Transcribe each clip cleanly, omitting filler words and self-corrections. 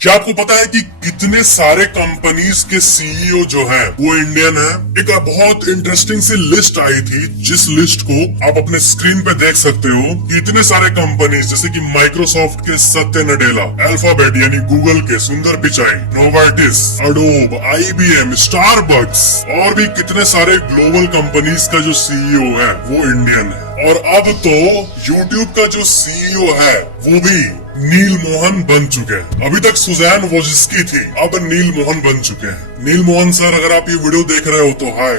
क्या आपको पता है कि कितने सारे कंपनीज के सीईओ जो है वो इंडियन है? एक बहुत इंटरेस्टिंग सी लिस्ट आई थी, जिस लिस्ट को आप अपने स्क्रीन पे देख सकते हो कि इतने सारे कंपनीज जैसे कि माइक्रोसॉफ्ट के सत्य नडेला, अल्फाबेट यानी गूगल के सुंदर Pichai, Novartis, Adobe, IBM, Starbucks और भी कितने सारे ग्लोबल कंपनीज का जो सीईओ है वो इंडियन है। और अब तो YouTube का जो सीईओ है वो भी नील मोहन बन चुके हैं। अभी तक सुजैन वोजिस्की थी, अब नील मोहन बन चुके हैं। नील मोहन सर, अगर आप ये वीडियो देख रहे हो तो हाय।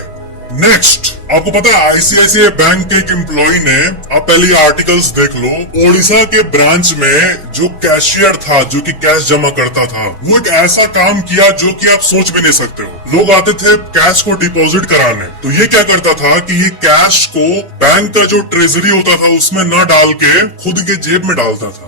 नेक्स्ट, आपको पता है ICICI बैंक के एक एम्प्लॉय ने, आप पहले आर्टिकल्स देख लो, ओडिशा के ब्रांच में जो कैशियर था, जो कि कैश जमा करता था, वो एक ऐसा काम किया जो कि आप सोच भी नहीं सकते हो। लोग आते थे कैश को डिपॉजिट कराने, तो ये क्या करता था कि ये कैश को बैंक का जो ट्रेजरी होता था उसमें न डाल के खुद के जेब में डालता था।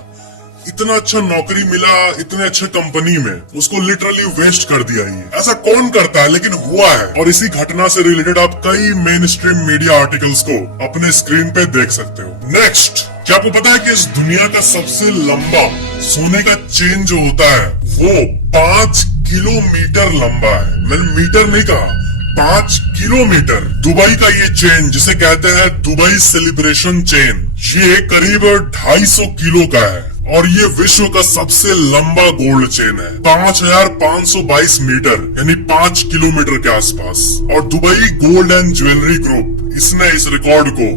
इतना अच्छा नौकरी मिला इतने अच्छे कंपनी में, उसको लिटरली वेस्ट कर दिया। ये ऐसा कौन करता है, लेकिन हुआ है। और इसी घटना से रिलेटेड आप कई मेन स्ट्रीम मीडिया आर्टिकल्स को अपने स्क्रीन पे देख सकते हो। नेक्स्ट, क्या आपको पता है कि इस दुनिया का सबसे लंबा सोने का चेन जो होता है वो 5 किलोमीटर लंबा है। मैंने मीटर नहीं कहा, 5 किलोमीटर। दुबई का ये चेन, जिसे कहते हैं दुबई सेलिब्रेशन चेन, ये करीब 250 किलो का है और ये विश्व का सबसे लंबा गोल्ड चेन है। 5522 मीटर यानी 5 किलोमीटर के आसपास। और Dubai gold and jewellery group, इसने इस रिकॉर्ड को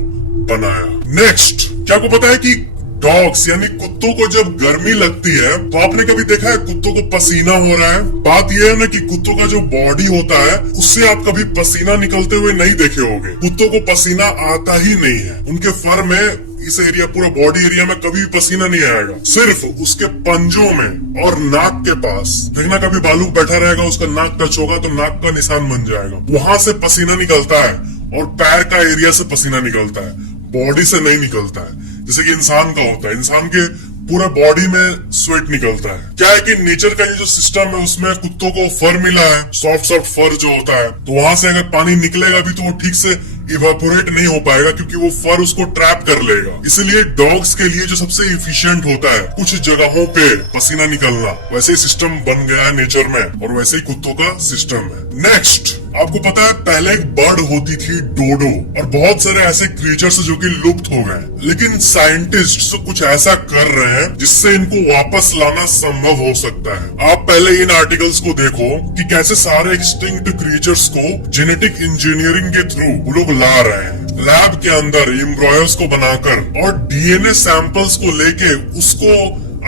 बनाया। नेक्स्ट, क्या आपको पता है कि डॉग्स यानी कुत्तों को जब गर्मी लगती है तो आपने कभी देखा है कुत्तों को पसीना हो रहा है? बात यह है ना कि कुत्तों का जो बॉडी होता है उससे आप कभी पसीना निकलते हुए नहीं देखे होंगे। कुत्तों को पसीना आता ही नहीं है। उनके फर में, इस एरिया, पूरा बॉडी एरिया में कभी भी पसीना नहीं आएगा। सिर्फ उसके पंजों में और नाक के पास देखना, कभी भालू बैठा रहेगा, उसका नाक टच होगा तो नाक का निशान बन जाएगा, वहां से पसीना निकलता है। और पैर का एरिया से पसीना निकलता है, बॉडी से नहीं निकलता है जैसे कि इंसान का होता है। इंसान के पूरा बॉडी में स्वेट निकलता है। क्या है कि नेचर का ये जो सिस्टम है उसमें कुत्तों को फर मिला है, सॉफ्ट सॉफ्ट फर जो होता है, तो वहां से अगर पानी निकलेगा भी तो वो ठीक से इवापोरेट नहीं हो पाएगा क्योंकि वो फर उसको ट्रैप कर लेगा। इसलिए डॉग्स के लिए जो सबसे इफिशिएंट होता है कुछ जगहों पे पसीना निकलना, वैसे ही सिस्टम बन गया है नेचर में और वैसे ही कुत्तों का सिस्टम है। नेक्स्ट, आपको पता है पहले एक बर्ड होती थी डोडो, और बहुत सारे ऐसे क्रिएचर्स जो कि लुप्त हो गए, लेकिन साइंटिस्ट कुछ ऐसा कर रहे हैं जिससे इनको वापस लाना संभव हो सकता है। आप पहले इन आर्टिकल्स को देखो कि कैसे सारे एक्सटिंक्ट क्रिएचर्स को जेनेटिक इंजीनियरिंग के थ्रू वो लोग ला रहे हैं, लैब के अंदर एम्ब्रॉयर्स को बनाकर, और डीएनए सैंपल्स को लेके उसको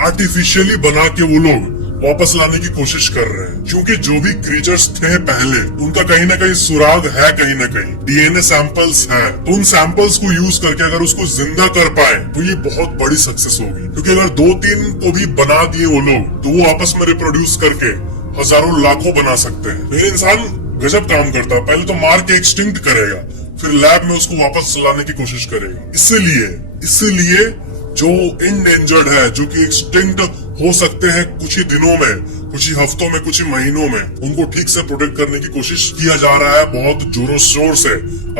आर्टिफिशियली बना के वो लोग वापस लाने की कोशिश कर रहे हैं। क्योंकि जो भी क्रिएचर्स थे पहले, उनका कहीं ना कहीं सुराग है, कहीं ना कहीं डीएनए सैंपल्स है, तो उन सैंपल्स को यूज करके अगर उसको जिंदा कर पाए तो ये बहुत बड़ी सक्सेस होगी। क्योंकि अगर 2-3 को भी बना दिए वो लोग तो वो आपस में रिप्रोड्यूस करके हजारों लाखों बना सकते हैं। लेकिन इंसान गजब काम करता है, पहले तो मार के एक्सटिंक्ट करेगा, फिर लैब में उसको वापस लाने की कोशिश करेगा। इसीलिए जो इंडेंजर्ड है, जो कि एक्सटिंक्ट हो सकते हैं कुछ ही दिनों में, कुछ ही हफ्तों में, कुछ ही महीनों में, उनको ठीक से प्रोटेक्ट करने की कोशिश किया जा रहा है बहुत जोरों शोर से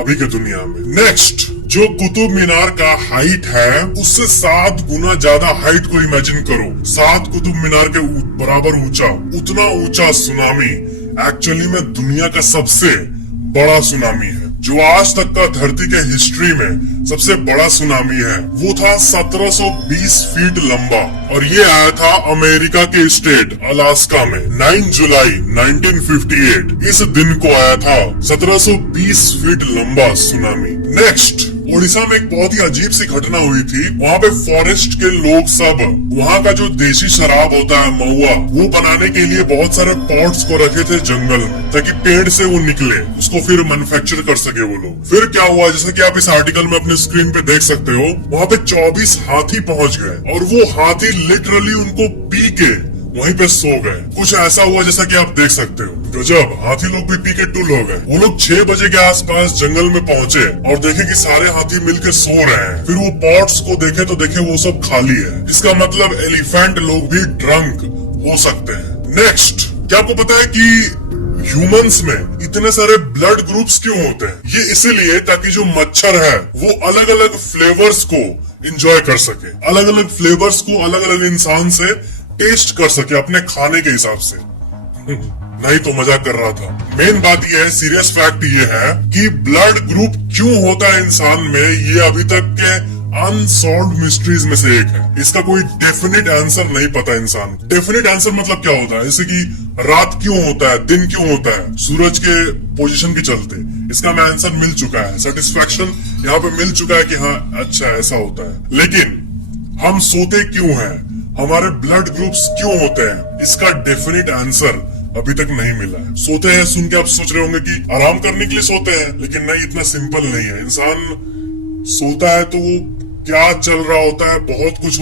अभी के दुनिया में। नेक्स्ट, जो कुतुब मीनार का हाइट है उससे 7 गुना ज्यादा हाइट को इमेजिन करो। 7 कुतुब मीनार के बराबर ऊंचा, उतना ऊंचा सुनामी एक्चुअली में दुनिया का सबसे बड़ा सुनामी है। जो आज तक का धरती के हिस्ट्री में सबसे बड़ा सुनामी है वो था 1720 फीट लंबा, और ये आया था अमेरिका के स्टेट अलास्का में 9 जुलाई 1958। इस दिन को आया था 1720 फीट लंबा सुनामी। नेक्स्ट, ओडिशा में एक बहुत ही अजीब सी घटना हुई थी। वहाँ पे फॉरेस्ट के लोग सब वहाँ का जो देशी शराब होता है महुआ, वो बनाने के लिए बहुत सारे पॉट्स को रखे थे जंगल में, ताकि पेड़ से वो निकले, उसको फिर मैन्युफैक्चर कर सके वो लोग। फिर क्या हुआ, जैसा कि आप इस आर्टिकल में अपने स्क्रीन पे देख सकते हो, वहाँ पे 24 हाथी पहुँच गए और वो हाथी लिटरली उनको पी के वहीं पे सो गए। कुछ ऐसा हुआ जैसा कि आप देख सकते हो। गजब, हाथी लोग भी पी के टुल हो गए। वो लोग 6 बजे के आसपास जंगल में पहुंचे और देखे कि सारे हाथी मिलके सो रहे हैं। फिर वो पॉट्स को देखे तो देखे वो सब खाली है। इसका मतलब एलिफेंट लोग भी ड्रंक हो सकते हैं। नेक्स्ट, क्या आपको पता है कि ह्यूमंस में इतने सारे ब्लड ग्रुप्स क्यों होते हैं? ये इसीलिए ताकि जो मच्छर है वो अलग अलग फ्लेवर्स को एंजॉय कर सके, अलग अलग फ्लेवर्स को अलग अलग इंसान से टेस्ट कर सके अपने खाने के हिसाब से। नहीं तो मजाक कर रहा था। मेन बात यह है, सीरियस फैक्ट ये है कि ब्लड ग्रुप क्यों होता है इंसान में, ये अभी तक के अनसॉल्व्ड मिस्ट्रीज में से एक है। इसका कोई डेफिनेट आंसर नहीं पता इंसान को। डेफिनेट आंसर मतलब क्या होता है, जैसे कि रात क्यों होता है, दिन क्यों होता है, सूरज के पोजीशन के चलते। इसका मैं आंसर मिल चुका है, सेटिस्फैक्शन यहाँ पे मिल चुका है कि हाँ अच्छा ऐसा होता है। लेकिन हम सोते क्यों हैं, हमारे ब्लड ग्रुप्स क्यों होते हैं, इसका डेफिनेट आंसर अभी तक नहीं मिला है। सोते हैं सुन के आप सोच रहे होंगे कि आराम करने के लिए सोते हैं, लेकिन नहीं, इतना सिंपल नहीं है। इंसान सोता है तो वो क्या चल रहा होता है, बहुत कुछ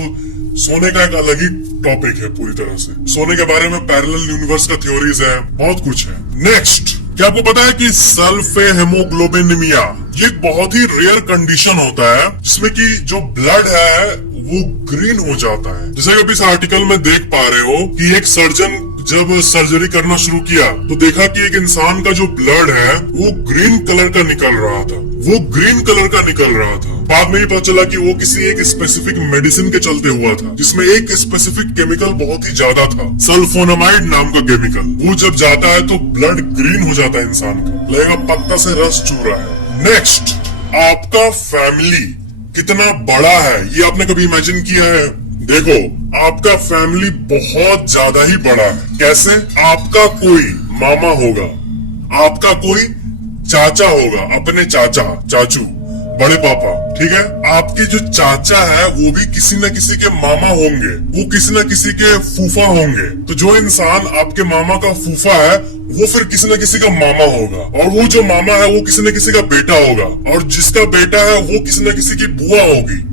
सोने का एक अलग ही टॉपिक है पूरी तरह से। सोने के बारे में पैरेलल यूनिवर्स का थ्योरीज है, बहुत कुछ है। नेक्स्ट, क्या आपको पता है कि सल्फे हेमोग्लोबिनेमिया ये एक बहुत ही रेयर कंडीशन होता है जिसमें कि जो ब्लड है वो ग्रीन हो जाता है। जैसे कि अभी इस आर्टिकल में देख पा रहे हो कि एक सर्जन जब सर्जरी करना शुरू किया तो देखा कि एक इंसान का जो ब्लड है वो ग्रीन कलर का निकल रहा था, वो ग्रीन कलर का निकल रहा था। बाद में ये पता चला कि वो किसी एक स्पेसिफिक मेडिसिन के चलते हुआ था, जिसमें एक स्पेसिफिक केमिकल बहुत ही ज्यादा था, सल्फोनामाइड नाम का केमिकल। वो जब जाता है तो ब्लड ग्रीन हो जाता है इंसान का, लगेगा पत्ता से रस चू रहा है। नेक्स्ट, आपका फैमिली कितना बड़ा है ये आपने कभी इमेजिन किया है? देखो, आपका फैमिली बहुत ज्यादा ही बड़ा है। कैसे? आपका कोई मामा होगा, आपका कोई चाचा होगा, अपने चाचा, चाचू, बड़े पापा, ठीक है? आपके जो चाचा है वो भी किसी न किसी के मामा होंगे, वो किसी न किसी के फूफा होंगे। तो जो इंसान आपके मामा का फूफा है वो फिर किसी न किसी का मामा होगा, और वो जो मामा है वो किसी न किसी का बेटा होगा, और जिसका बेटा है वो किसी न किसी की बुआ होगी।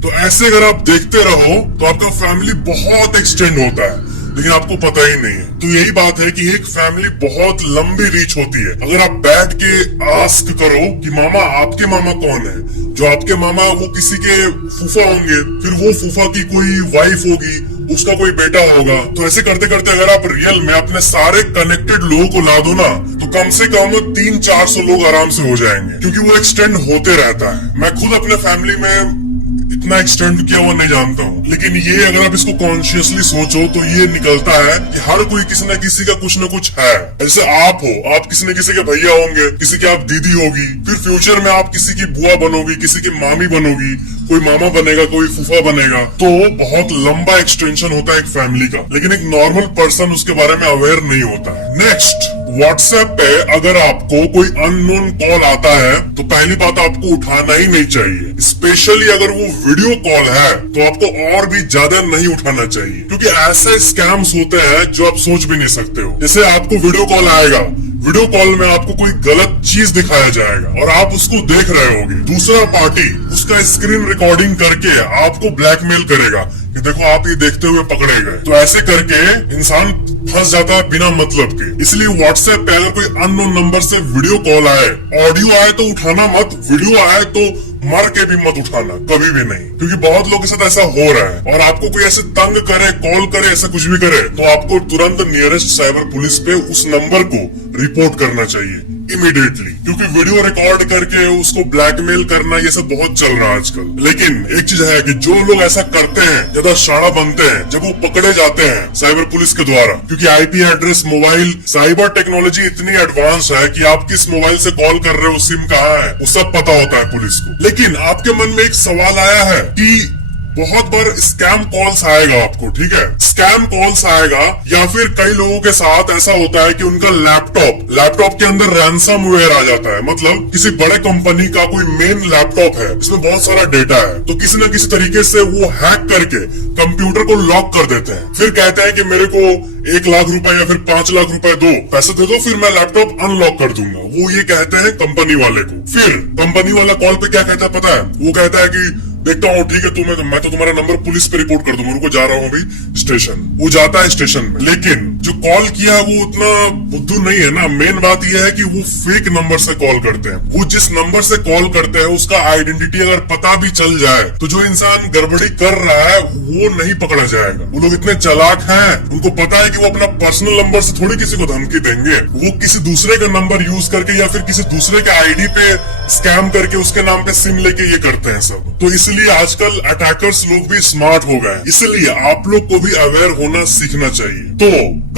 तो ऐसे अगर आप देखते रहो तो आपका फैमिली बहुत एक्सटेंड होता है, लेकिन आपको पता ही नहीं है। तो यही बात है कि एक फैमिली बहुत लंबी रीच होती है। अगर आप बैठ के आस्क करो कि मामा, आपके मामा कौन है, जो आपके मामा वो किसी के फूफा होंगे, फिर वो फूफा की कोई वाइफ होगी, उसका कोई बेटा होगा। तो ऐसे करते करते अगर आप रियल में अपने सारे कनेक्टेड लोगों को ला दो ना, तो कम से कम 300-400 लोग आराम से हो जाएंगे, क्योंकि वो एक्सटेंड होते रहता है। मैं खुद अपने फैमिली में इतना एक्सटेंड किया हुआ नहीं जानता हूँ, लेकिन ये अगर आप इसको कॉन्शियसली सोचो तो ये निकलता है कि हर कोई किसी न किसी का कुछ न कुछ है। जैसे आप हो, आप किसी न किसी के भैया होंगे, किसी की आप दीदी होगी, फिर फ्यूचर में आप किसी की बुआ बनोगी, किसी की मामी बनोगी, कोई मामा बनेगा, कोई फूफा बनेगा। तो बहुत लंबा एक्सटेंशन होता है एक फैमिली का, लेकिन एक नॉर्मल पर्सन उसके बारे में अवेयर नहीं होता है। नेक्स्ट, व्हाट्सएप पे अगर आपको कोई अननोन कॉल आता है तो पहली बात आपको उठाना ही नहीं चाहिए, स्पेशली अगर वो वीडियो कॉल है तो आपको और भी ज्यादा नहीं उठाना चाहिए, क्योंकि ऐसे स्कैम्स होते हैं जो आप सोच भी नहीं सकते हो। जैसे आपको वीडियो कॉल आएगा, वीडियो कॉल में आपको कोई गलत चीज दिखाया जाएगा और आप उसको देख रहे होगे, दूसरा पार्टी उसका स्क्रीन रिकॉर्डिंग करके आपको ब्लैकमेल करेगा कि देखो आप ये देखते हुए पकड़े गए। तो ऐसे करके इंसान फंस जाता है बिना मतलब के। इसलिए व्हाट्सएप पे अगर कोई अननोन नंबर से वीडियो कॉल आए, ऑडियो आए तो उठाना मत, वीडियो आए तो मर के भी मत उठाना, कभी भी नहीं, क्योंकि बहुत लोग के साथ ऐसा हो रहा है। और आपको कोई ऐसे तंग करे, कॉल करे, ऐसा कुछ भी करे तो आपको तुरंत नियरेस्ट साइबर पुलिस पे उस नंबर को रिपोर्ट करना चाहिए इमीडिएटली, क्योंकि वीडियो रिकॉर्ड करके उसको ब्लैकमेल करना ये सब बहुत चल रहा है आजकल। लेकिन एक चीज है कि जो लोग ऐसा करते हैं, ज्यादा शाणा बनते हैं, जब वो पकड़े जाते हैं साइबर पुलिस के द्वारा, क्योंकि IP address, mobile, cyber technology इतनी एडवांस है कि आप किस मोबाइल से कॉल कर रहे हो, सिम कहाँ है, वो सब पता होता है पुलिस को। लेकिन आपके मन में एक सवाल आया है कि बहुत बार स्कैम कॉल्स आएगा आपको, ठीक है, स्कैम कॉल्स आएगा, या फिर कई लोगों के साथ ऐसा होता है कि उनका लैपटॉप के अंदर रैंसमवेयर आ जाता है। मतलब किसी बड़े कंपनी का कोई मेन लैपटॉप है जिसमें बहुत सारा डेटा है, तो किसी न किसी तरीके से वो हैक करके कंप्यूटर को लॉक कर देते हैं। फिर कहते हैं कि मेरे को 1 लाख रुपए या फिर 5 लाख रुपए दो, पैसे दे दो, फिर मैं लैपटॉप अनलॉक कर दूंगा। वो ये कहते हैं कंपनी वाले को। फिर कंपनी वाला कॉल पे क्या कहता है पता है? वो कहता है कि देखता हूँ, ठीक है, मैं तो तुम्हारा नंबर पुलिस पे रिपोर्ट कर दूंगा, रुको जा रहा हूँ अभी स्टेशन। वो जाता है स्टेशन में, लेकिन जो कॉल किया वो उतना बुद्धू नहीं है ना। मेन बात यह है कि वो फेक नंबर से कॉल करते हैं। वो जिस नंबर से कॉल करते हैं उसका आइडेंटिटी अगर पता भी चल जाए तो जो इंसान गड़बड़ी कर रहा है वो नहीं पकड़ा जाएगा। वो लोग इतने चालाक हैं, उनको पता है कि वो अपना पर्सनल नंबर से थोड़ी किसी को धमकी देंगे। वो किसी दूसरे का नंबर यूज करके या फिर किसी दूसरे के आईडी पे स्कैम करके उसके नाम पे सिम लेके ये करते हैं सब। तो इसलिए इसीलिए आजकल अटैकर्स लोग भी स्मार्ट हो गए, इसलिए आप लोग को भी अवेयर होना सीखना चाहिए। तो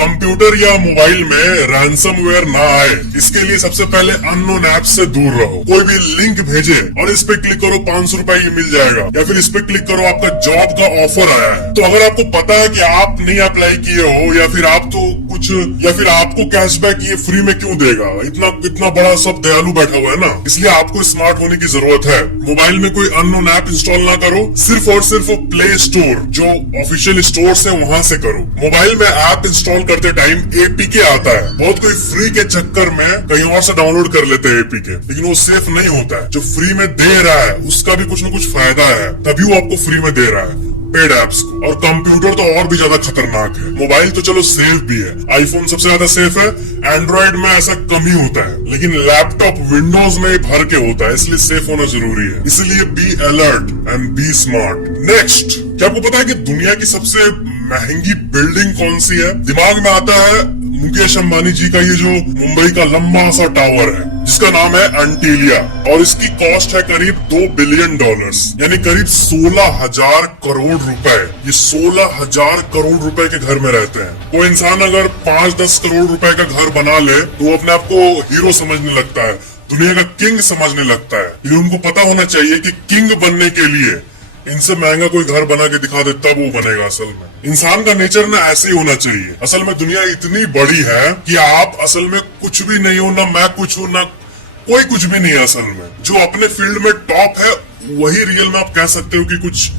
कंप्यूटर या मोबाइल में रैंसमवेयर ना आए, इसके लिए सबसे पहले अननोन ऐप से दूर रहो। कोई भी लिंक भेजे और इस पे क्लिक करो 500 रुपए ये मिल जाएगा, या फिर इस पे क्लिक करो आपका जॉब का ऑफर आया है। तो अगर आपको पता है कि आप नहीं अप्लाई किए हो, या फिर आप तो कुछ, या फिर आपको कैशबैक ये फ्री में क्यों देगा, इतना बड़ा सब दयालु बैठा हुआ है ना, इसलिए आपको स्मार्ट होने की जरूरत है। मोबाइल में कोई अननोन ऐप इंस्टॉल ना करो, सिर्फ और सिर्फ प्ले स्टोर जो ऑफिशियल स्टोर है वहां से करो। मोबाइल में ऐप इंस्टॉल करते टाइम एपीके आता है, बहुत कोई फ्री के चक्कर में कहीं और से डाउनलोड कर लेते हैं एपीके, लेकिन वो सेफ नहीं होता है। जो फ्री में दे रहा है उसका भी कुछ न कुछ फायदा है, तभी वो आपको फ्री में दे रहा है पेड एप्स को। और कंप्यूटर तो और भी ज्यादा खतरनाक है। मोबाइल तो चलो सेफ भी है, आईफोन सबसे ज्यादा सेफ है, एंड्रॉइड में ऐसा कम ही होता है, लेकिन लैपटॉप विंडोज में ही भर के होता है, इसलिए सेफ होना जरूरी है। इसलिए be alert and be smart. Next, क्या आपको पता है कि दुनिया की सबसे महंगी बिल्डिंग कौन सी है? दिमाग में आता है मुकेश अंबानी जी का ये जो मुंबई का लंबा सा टावर है, जिसका नाम है एंटीलिया, और इसकी कॉस्ट है करीब $2 बिलियन, यानी करीब 16,000 करोड़ रुपए। ये 16,000 करोड़ रुपए के घर में रहते हैं। कोई इंसान अगर 5-10 करोड़ रुपए का घर बना ले तो वो अपने आप को हीरो समझने लगता है, दुनिया का किंग समझने लगता है। लेकिन उनको पता होना चाहिए कि किंग बनने के लिए इनसे महंगा कोई घर बना के दिखा दे तब वो बनेगा। असल में इंसान का नेचर ना ऐसे ही होना चाहिए। असल में दुनिया इतनी बड़ी है कि आप असल में कुछ भी नहीं हो, ना मैं कुछ हूँ, ना कोई कुछ भी नहीं है। असल में जो अपने फील्ड में टॉप है वही रियल में आप कह सकते हो कि कुछ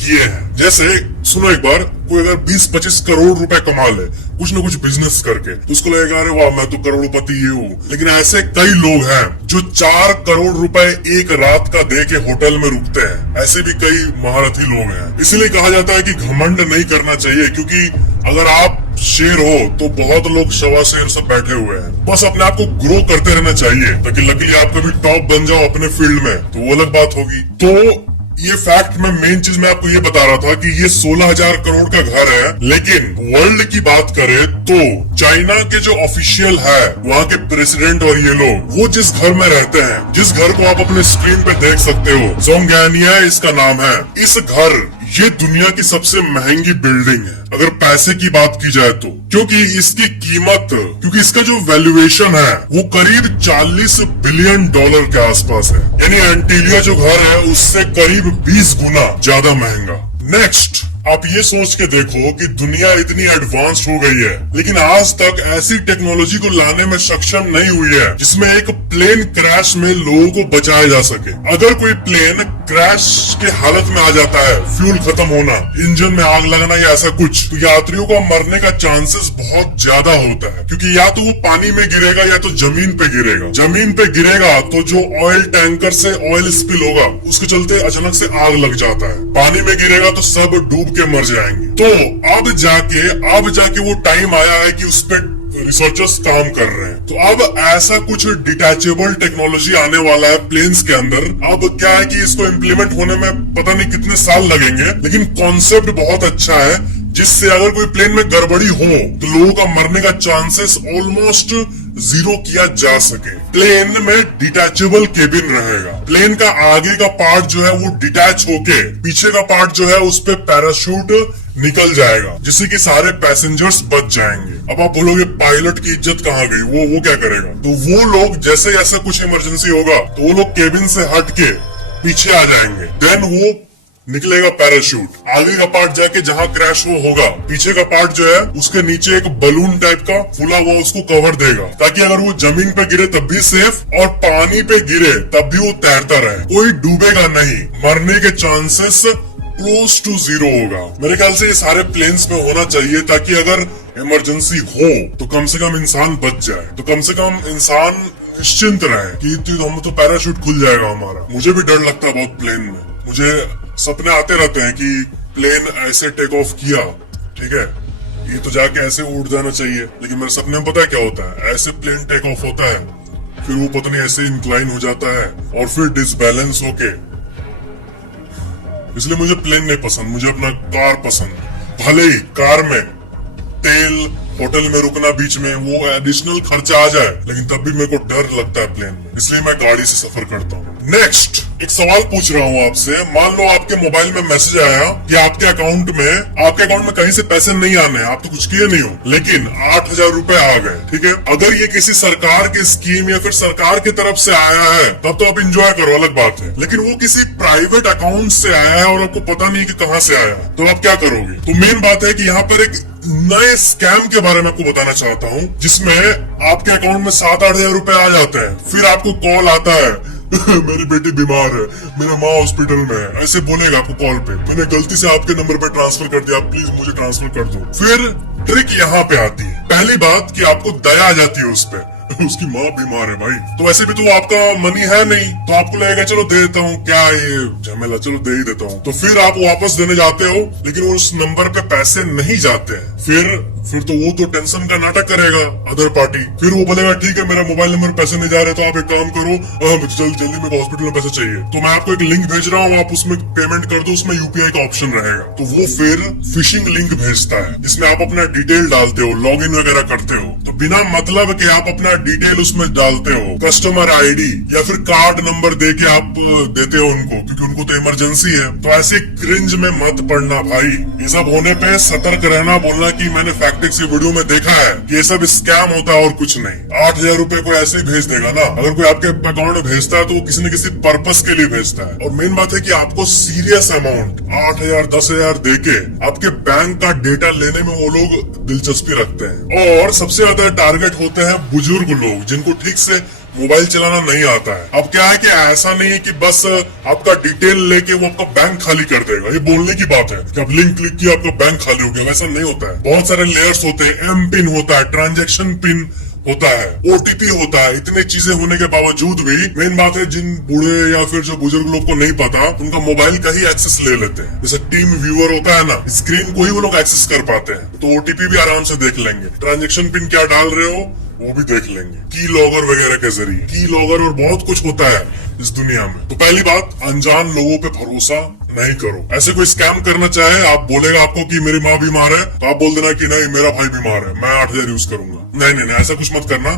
किए हैं। जैसे सुनो, एक बार कोई अगर 20-25 करोड़ रुपए कमा ले कुछ न कुछ बिजनेस करके, तो उसको लगेगा अरे वाह मैं तो करोड़पति ही हूँ। लेकिन ऐसे कई लोग हैं जो 4 करोड़ रुपए एक रात का दे के होटल में रुकते हैं। ऐसे भी कई महारथी लोग हैं। इसलिए कहा जाता है कि घमंड नहीं करना चाहिए, क्योंकि अगर आप शेर हो तो बहुत लोग शवा शेर सब बैठे हुए हैं। बस अपने आप को ग्रो करते रहना चाहिए, ताकि लकीली आप कभी टॉप बन जाओ अपने फील्ड में, तो वो अलग बात होगी। तो ये फैक्ट में मेन चीज मैं आपको ये बता रहा था कि ये 16,000 करोड़ का घर है। लेकिन वर्ल्ड की बात करें तो चाइना के जो ऑफिशियल है, वहाँ के प्रेसिडेंट और ये लोग, वो जिस घर में रहते हैं, जिस घर को आप अपने स्क्रीन पे देख सकते हो, जोंगयानिया इसका नाम है। इस घर, ये दुनिया की सबसे महंगी बिल्डिंग है अगर पैसे की बात की जाए तो, क्योंकि इसकी कीमत, क्योंकि इसका जो वैल्यूएशन है वो करीब $40 बिलियन के आसपास है। यानी एंटीलिया जो घर है उससे करीब 20 गुना ज्यादा महंगा। नेक्स्ट, आप ये सोच के देखो कि दुनिया इतनी एडवांस्ड हो गई है, लेकिन आज तक ऐसी टेक्नोलॉजी को लाने में सक्षम नहीं हुई है जिसमें एक प्लेन क्रैश में लोगों को बचाया जा सके। अगर कोई प्लेन क्रैश के हालत में आ जाता है, फ्यूल खत्म होना, इंजन में आग लगना या ऐसा कुछ, तो यात्रियों का मरने का चांसेस बहुत ज्यादा होता है, क्योंकि या तो वो पानी में गिरेगा या तो जमीन पे गिरेगा। जमीन पे गिरेगा तो जो ऑयल टैंकर से ऑयल स्पिल होगा उसके चलते अचानक से आग लग जाता है। पानी में गिरेगा तो सब डूब के मर जाएंगे। तो अब जाके वो टाइम आया है कि उस पर रिसर्चर्स काम कर रहे हैं। तो अब ऐसा कुछ डिटैचेबल टेक्नोलॉजी आने वाला है प्लेन्स के अंदर। अब क्या है कि इसको इम्प्लीमेंट होने में पता नहीं कितने साल लगेंगे, लेकिन कॉन्सेप्ट बहुत अच्छा है, जिससे अगर कोई प्लेन में गड़बड़ी हो तो लोगों का मरने का चांसेस ऑलमोस्ट 0 किया जा सके। प्लेन में डिटैचेबल केबिन रहेगा। प्लेन का आगे का पार्ट जो है वो डिटैच होके पीछे का पार्ट जो है उस पे पैराशूट निकल जाएगा, जिससे कि सारे पैसेंजर्स बच जाएंगे। अब आप बोलोगे पायलट की इज्जत कहाँ गई, वो क्या करेगा? तो वो लोग जैसे ऐसा कुछ इमरजेंसी होगा तो वो लोग केबिन से हट के पीछे आ जाएंगे, देन वो निकलेगा पैराशूट, आगे का पार्ट जाके जहाँ क्रैश वो होगा, पीछे का पार्ट जो है उसके नीचे एक बलून टाइप का फूला हुआ उसको कवर देगा, ताकि अगर वो जमीन पे गिरे तब भी सेफ, और पानी पे गिरे तब भी वो तैरता रहे, कोई डूबेगा नहीं। मरने के चांसेस क्लोज टू 0 होगा। मेरे ख्याल से ये सारे प्लेन्स में होना चाहिए, ताकि अगर इमरजेंसी हो तो कम से कम इंसान बच जाए, तो कम से कम इंसान निश्चिंत रहे कि हम तो पैराशूट खुल जाएगा हमारा। मुझे भी डर लगता है बहुत प्लेन में, मुझे सपने आते रहते हैं कि प्लेन ऐसे टेक ऑफ किया, ठीक है, ये तो जाके ऐसे उड़ जाना चाहिए, लेकिन मेरे सपने में पता है क्या होता है, ऐसे प्लेन टेक ऑफ होता है, फिर वो पता नहीं ऐसे इंक्लाइन हो जाता है और फिर डिसबैलेंस होके। इसलिए मुझे प्लेन नहीं पसंद, मुझे अपना कार पसंद। भले ही कार में तेल होटल में रुकना बीच में, वो एडिशनल खर्चा आ जाए, लेकिन तब भी मेरे को डर लगता है प्लेन में, इसलिए मैं गाड़ी से सफर करता हूँ। नेक्स्ट एक सवाल पूछ रहा हूँ आपसे। मान लो आपके मोबाइल में मैसेज आया कि आपके अकाउंट में कहीं से पैसे नहीं आने, आप तो कुछ किए नहीं हो, लेकिन 8,000 रुपए आ गए, ठीक है। अगर ये किसी सरकार की स्कीम या फिर सरकार की तरफ से आया है तब तो आप इंजॉय करो, अलग बात है। लेकिन वो किसी प्राइवेट अकाउंट से आया है और आपको पता नहीं कि कहाँ से आया, तो आप क्या करोगे? तो मेन बात है कि यहाँ पर एक नए स्कैम के बारे में आपको बताना चाहता हूँ, जिसमें आपके अकाउंट में 7-8 हजार रुपए आ जाते हैं, फिर आपको कॉल आता है मेरी बेटी बीमार है, मेरा माँ हॉस्पिटल में है, ऐसे बोलेगा आपको कॉल पे, मैंने गलती से आपके नंबर पे ट्रांसफर कर दिया, प्लीज मुझे ट्रांसफर कर दो। फिर ट्रिक यहाँ पे आती है। पहली बात कि आपको दया आ जाती है उस पे उसकी माँ बीमार है भाई, तो वैसे भी तो आपका मनी है नहीं, तो आपको लगेगा चलो दे देता हूँ, क्या ये झमेला, चलो दे ही देता हूँ। तो फिर आप वापस देने जाते हो, लेकिन उस नंबर पे पैसे नहीं जाते हैं। फिर तो वो तो टेंशन का नाटक करेगा अदर पार्टी, फिर वो बोलेगा ठीक है मेरा मोबाइल नंबर पैसे नहीं जा रहे, तो आप एक काम करो, जल्दी मेरे को हॉस्पिटल में पैसे चाहिए, तो मैं आपको एक लिंक भेज रहा हूँ, आप उसमें पेमेंट कर दो, उसमें यूपीआई का ऑप्शन रहेगा। तो वो फिर फिशिंग लिंक भेजता है, जिसमें आप अपना डिटेल डालते हो, लॉग इन वगैरह करते हो, तो बिना मतलब के आप अपना डिटेल उसमें डालते हो, कस्टमर आईडी या फिर कार्ड नंबर दे के आप देते हो उनको, क्योंकि उनको तो इमरजेंसी है। तो ऐसे क्रिंज में मत पड़ना भाई। ये सब होने पे सतर्क रहना, बोलना कि मैंने फैक्टिक्स की वीडियो में देखा है कि ये सब स्कैम होता है और कुछ नहीं। 8,000 रुपए को ऐसे ही भेज देगा ना, अगर कोई आपके अकाउंट में भेजता है तो वो किसी न किसी पर्पस के लिए भेजता है। और मेन बात है कि आपको सीरियस अमाउंट 8,000 10,000 देके आपके बैंक का डेटा लेने में वो लोग दिलचस्पी रखते हैं। और सबसे ज्यादा टारगेट होते हैं बुजुर्ग लोग, जिनको ठीक से मोबाइल चलाना नहीं आता है। अब क्या है कि ऐसा नहीं है कि बस आपका डिटेल लेके वो आपका बैंक खाली कर देगा, ये बोलने की बात है कि आप लिंक क्लिक किया आपका बैंक खाली हो गया, वैसा नहीं होता है। बहुत सारे लेयर्स होते हैं, एम पिन होता है, ट्रांजैक्शन पिन होता है, ओटीपी होता है, इतनी चीजें होने के बावजूद भी मेन बात है जिन बूढ़े या फिर जो बुजुर्ग लोग को नहीं पता, उनका मोबाइल का ही एक्सेस ले लेते हैं। जैसे टीम व्यूअर होता है ना, स्क्रीन को ही वो लोग एक्सेस कर पाते हैं, तो ओटीपी भी आराम से देख लेंगे, ट्रांजैक्शन पिन क्या डाल रहे हो वो भी देख लेंगे, की लॉगर वगैरह के जरिए, की लॉगर और बहुत कुछ होता है इस दुनिया में। तो पहली बात, अनजान लोगों पे भरोसा नहीं करो। ऐसे कोई स्कैम करना चाहे, आप बोलेगा आपको कि मेरी माँ बीमार है, तो आप बोल देना कि नहीं मेरा भाई बीमार है, मैं 8,000 यूज करूंगा। नहीं, ऐसा कुछ मत करना।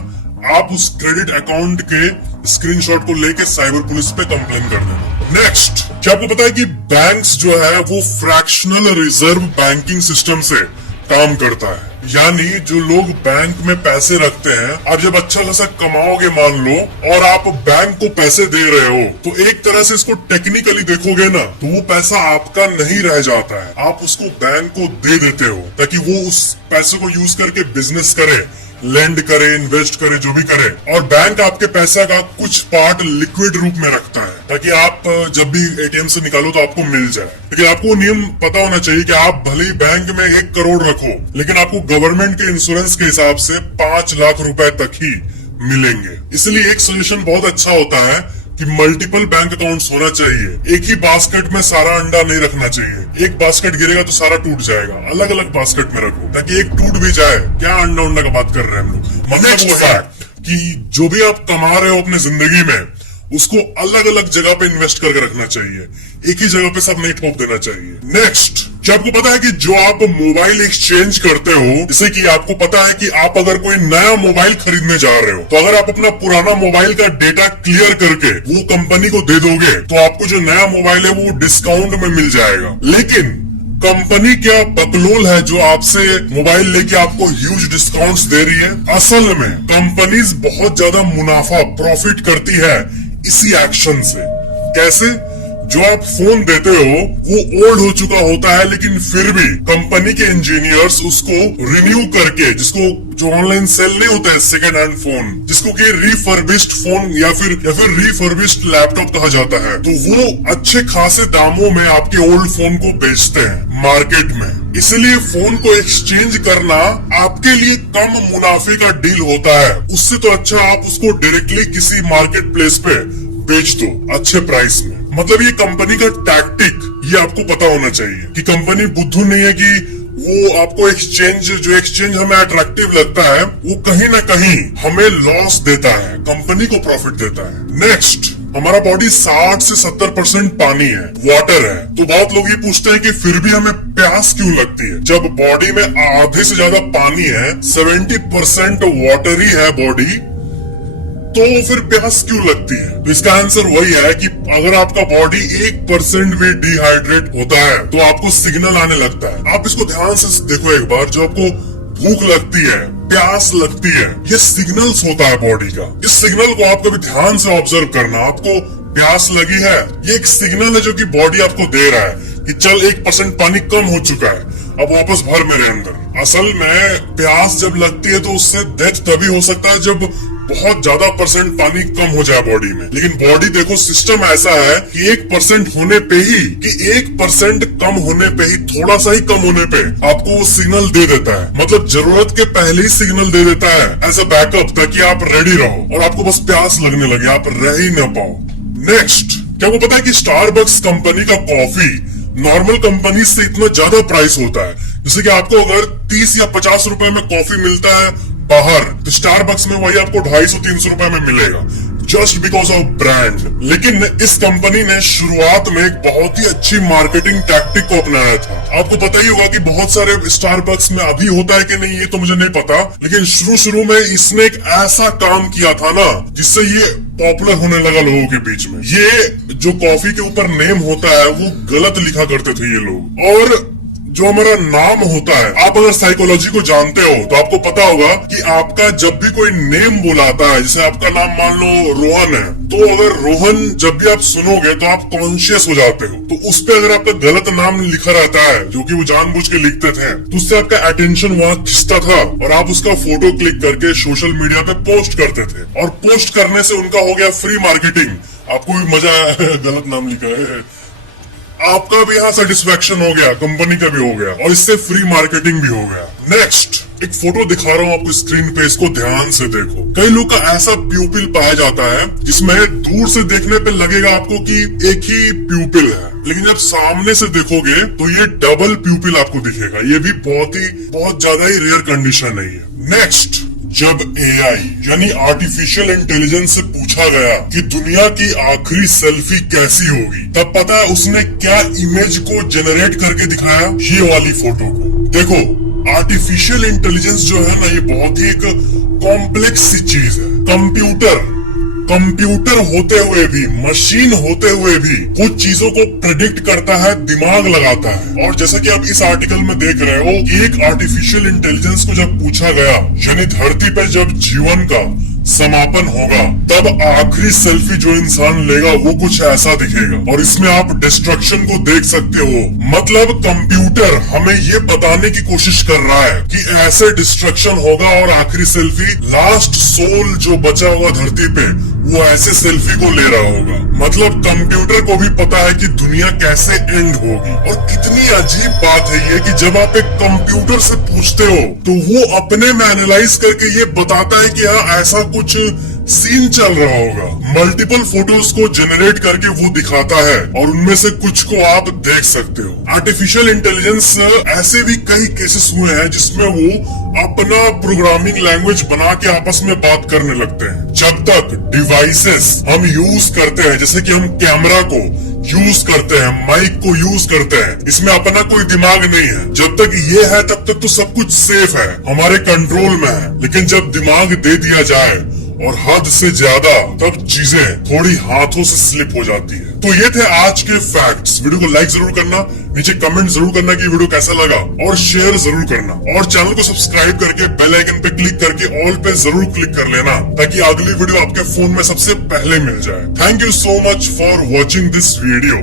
आप उस क्रेडिट अकाउंट के स्क्रीनशॉट को लेके साइबर पुलिस पे कंप्लेन कर देना। नेक्स्ट, क्या आपको पता है कि बैंक्स जो है वो फ्रैक्शनल रिजर्व बैंकिंग सिस्टम से काम करता है, यानी जो लोग बैंक में पैसे रखते हैं, आप जब अच्छा खासा कमाओगे मान लो और आप बैंक को पैसे दे रहे हो, तो एक तरह से इसको टेक्निकली देखोगे ना, तो वो पैसा आपका नहीं रह जाता है, आप उसको बैंक को दे देते हो ताकि वो उस पैसे को यूज करके बिजनेस करे, लेंड करे, इन्वेस्ट करे, जो भी करे। और बैंक आपके पैसा का कुछ पार्ट लिक्विड रूप में रखता है ताकि आप जब भी एटीएम से निकालो तो आपको मिल जाए। लेकिन आपको नियम पता होना चाहिए कि आप भले ही बैंक में 1 करोड़ रखो, लेकिन आपको गवर्नमेंट के इंश्योरेंस के हिसाब से 5 लाख रुपए तक ही मिलेंगे। इसलिए एक सोल्यूशन बहुत अच्छा होता है कि मल्टीपल बैंक अकाउंट्स होना चाहिए। एक ही बास्केट में सारा अंडा नहीं रखना चाहिए, एक बास्केट गिरेगा तो सारा टूट जाएगा, अलग अलग बास्केट में रखो ताकि एक टूट भी जाए। क्या अंडा उंडा का बात कर रहे हैं हम लोग। मतलब वो है कि जो भी आप कमा रहे हो अपने जिंदगी में, उसको अलग अलग जगह पे इन्वेस्ट करके रखना चाहिए, एक ही जगह पे सब नहीं ठोक देना चाहिए। नेक्स्ट, क्या आपको पता है कि जो आप मोबाइल एक्सचेंज करते हो, जैसे कि आपको पता है कि आप अगर कोई नया मोबाइल खरीदने जा रहे हो, तो अगर आप अपना पुराना मोबाइल का डेटा क्लियर करके वो कंपनी को दे दोगे, तो आपको जो नया मोबाइल है वो डिस्काउंट में मिल जाएगा। लेकिन कंपनी क्या बकलोल है जो आपसे मोबाइल लेके आपको ह्यूज डिस्काउंट्स दे रही है? असल में कंपनीज बहुत ज्यादा मुनाफा प्रॉफिट करती है इसी एक्शन से। कैसे? जो आप फोन देते हो वो ओल्ड हो चुका होता है, लेकिन फिर भी कंपनी के इंजीनियर्स उसको रिन्यू करके, जिसको जो ऑनलाइन सेल नहीं होता है सेकंड हैंड फोन, जिसको कि रिफर्बिश्ड फोन या फिर रिफर्बिश्ड लैपटॉप कहा जाता है, तो वो अच्छे खासे दामों में आपके ओल्ड फोन को बेचते हैं मार्केट में। इसलिए फोन को एक्सचेंज करना आपके लिए कम मुनाफे का डील होता है। उससे तो अच्छा आप उसको डायरेक्टली किसी मार्केट प्लेस पे बेच दो अच्छे प्राइस में। मतलब ये कंपनी का टैक्टिक, ये आपको पता होना चाहिए कि कंपनी बुद्धू नहीं है कि वो आपको एक्सचेंज हमें अट्रैक्टिव लगता है, वो कहीं ना कहीं हमें लॉस देता है, कंपनी को प्रॉफिट देता है। नेक्स्ट, हमारा बॉडी 60 से 70% पानी है, वाटर है। तो बहुत लोग ये पूछते हैं कि फिर भी हमें प्यास क्यों लगती है जब बॉडी में आधे से ज्यादा पानी है, 70% वाटर ही है बॉडी, तो फिर प्यास क्यों लगती है? तो इसका आंसर वही है कि अगर आपका बॉडी 1% भी डिहाइड्रेट होता है तो आपको सिग्नल आने लगता है। आप इसको ध्यान से देखो एक बार, जो आपको भूख लगती है, प्यास लगती है, ये सिग्नल्स होता है बॉडी का। इस सिग्नल को आप कभी ध्यान से ऑब्जर्व करना। आपको प्यास लगी है, ये एक सिग्नल है जो कि बॉडी आपको दे रहा है कि चल 1% पानी कम हो चुका है, अब वापस भर मेरे अंदर। असल में प्यास जब लगती है तो उससे डेथ तभी हो सकता है जब बहुत ज्यादा परसेंट पानी कम हो जाए बॉडी में। लेकिन बॉडी देखो, सिस्टम ऐसा है कि 1% होने पे ही, कि 1% कम होने पे ही, थोड़ा सा ही कम होने पे आपको वो सिग्नल दे देता है। मतलब जरूरत के पहले ही सिग्नल दे देता है एज अ बैकअप, ताकि आप रेडी रहो और आपको बस प्यास लगने लगे, आप रह ही ना पाओ। नेक्स्ट, क्या आपको पता है कि स्टारबक्स कंपनी का कॉफी नॉर्मल कंपनी से इतना ज्यादा प्राइस होता है? जैसे कि आपको अगर 30 या 50 रुपए में कॉफी मिलता है बाहर, तो स्टारबक्स में वही आपको 250-300 रुपए में मिलेगा, जस्ट बिकॉज ऑफ ब्रांड। लेकिन इस कंपनी ने शुरुआत में एक बहुत ही अच्छी मार्केटिंग टैक्टिक को अपनाया था। आपको पता ही होगा कि बहुत सारे स्टारबक्स में अभी होता है कि नहीं ये तो मुझे नहीं पता, लेकिन शुरू में इसने एक ऐसा काम किया था ना जिससे ये पॉपुलर होने लगा लोगों के बीच में। ये जो कॉफी के ऊपर नेम होता है वो गलत लिखा करते थे ये लोग, और जो हमारा नाम होता है, आप अगर साइकोलॉजी को जानते हो तो आपको पता होगा कि आपका जब भी कोई नेम बुलाता है, जैसे आपका नाम मान लो रोहन है, तो अगर रोहन जब भी आप सुनोगे तो आप कॉन्शियस हो जाते हो। तो उस पे अगर आपका गलत नाम लिखा रहता है, जो कि वो जानबूझ के लिखते थे, तो उससे आपका अटेंशन वहाँ खिंचता था और आप उसका फोटो क्लिक करके सोशल मीडिया पे पोस्ट करते थे, और पोस्ट करने से उनका हो गया फ्री मार्केटिंग। आपको भी मजा आया गलत नाम लिखा है, आपका भी यहाँ सेटिस्फेक्शन हो गया, कंपनी का भी हो गया, और इससे फ्री मार्केटिंग भी हो गया। नेक्स्ट, एक फोटो दिखा रहा हूँ आपको स्क्रीन पे, इसको ध्यान से देखो। कई लोग का ऐसा प्यूपिल पाया जाता है जिसमें दूर से देखने पे लगेगा आपको कि एक ही प्यूपिल है, लेकिन जब सामने से देखोगे तो ये डबल प्यूपिल आपको दिखेगा। ये भी बहुत ज्यादा ही रेयर कंडीशन है ये। नेक्स्ट, जब एआई यानी आर्टिफिशियल इंटेलिजेंस से पूछा गया कि दुनिया की आखिरी सेल्फी कैसी होगी, तब पता है उसने क्या इमेज को जनरेट करके दिखाया? ये वाली फोटो को देखो। आर्टिफिशियल इंटेलिजेंस जो है ना, ये बहुत ही एक कॉम्प्लेक्स सी चीज है। कंप्यूटर होते हुए भी, मशीन होते हुए भी कुछ चीजों को प्रेडिक्ट करता है, दिमाग लगाता है। और जैसा कि आप इस आर्टिकल में देख रहे हो, एक आर्टिफिशियल इंटेलिजेंस को जब पूछा गया, यानी धरती पे जब जीवन का समापन होगा तब आखिरी सेल्फी जो इंसान लेगा वो कुछ ऐसा दिखेगा, और इसमें आप डिस्ट्रक्शन को देख सकते हो। मतलब कंप्यूटर हमें ये बताने की कोशिश कर रहा है कि ऐसे डिस्ट्रक्शन होगा और आखिरी सेल्फी, लास्ट सोल जो बचा हुआ धरती पे, वो ऐसे सेल्फी को ले रहा होगा। मतलब कंप्यूटर को भी पता है कि दुनिया कैसे एंड होगी। और कितनी अजीब बात है ये कि जब आप एक कंप्यूटर से पूछते हो तो वो अपने में एनालाइज करके ये बताता है कि हाँ ऐसा कुछ सीन चल रहा होगा। मल्टीपल फोटोज को जनरेट करके वो दिखाता है और उनमें से कुछ को आप देख सकते हो। आर्टिफिशियल इंटेलिजेंस ऐसे भी कई केसेस हुए हैं जिसमें वो अपना प्रोग्रामिंग लैंग्वेज बना के आपस में बात करने लगते हैं। जब तक डिवाइसेस हम यूज करते हैं, जैसे कि हम कैमरा को यूज करते हैं, माइक को यूज करते हैं, इसमें अपना कोई दिमाग नहीं है। जब तक ये है तब तक तो सब कुछ सेफ है, हमारे कंट्रोल में है। लेकिन जब दिमाग दे दिया जाए और हद से ज्यादा, तब चीजें थोड़ी हाथों से स्लिप हो जाती है। तो ये थे आज के फैक्ट्स। वीडियो को लाइक जरूर करना, नीचे कमेंट जरूर करना कि वीडियो कैसा लगा, और शेयर जरूर करना, और चैनल को सब्सक्राइब करके बेल आइकन पे क्लिक करके ऑल पे जरूर क्लिक कर लेना, ताकि अगली वीडियो आपके फोन में सबसे पहले मिल जाए। Thank you so much for watching this video.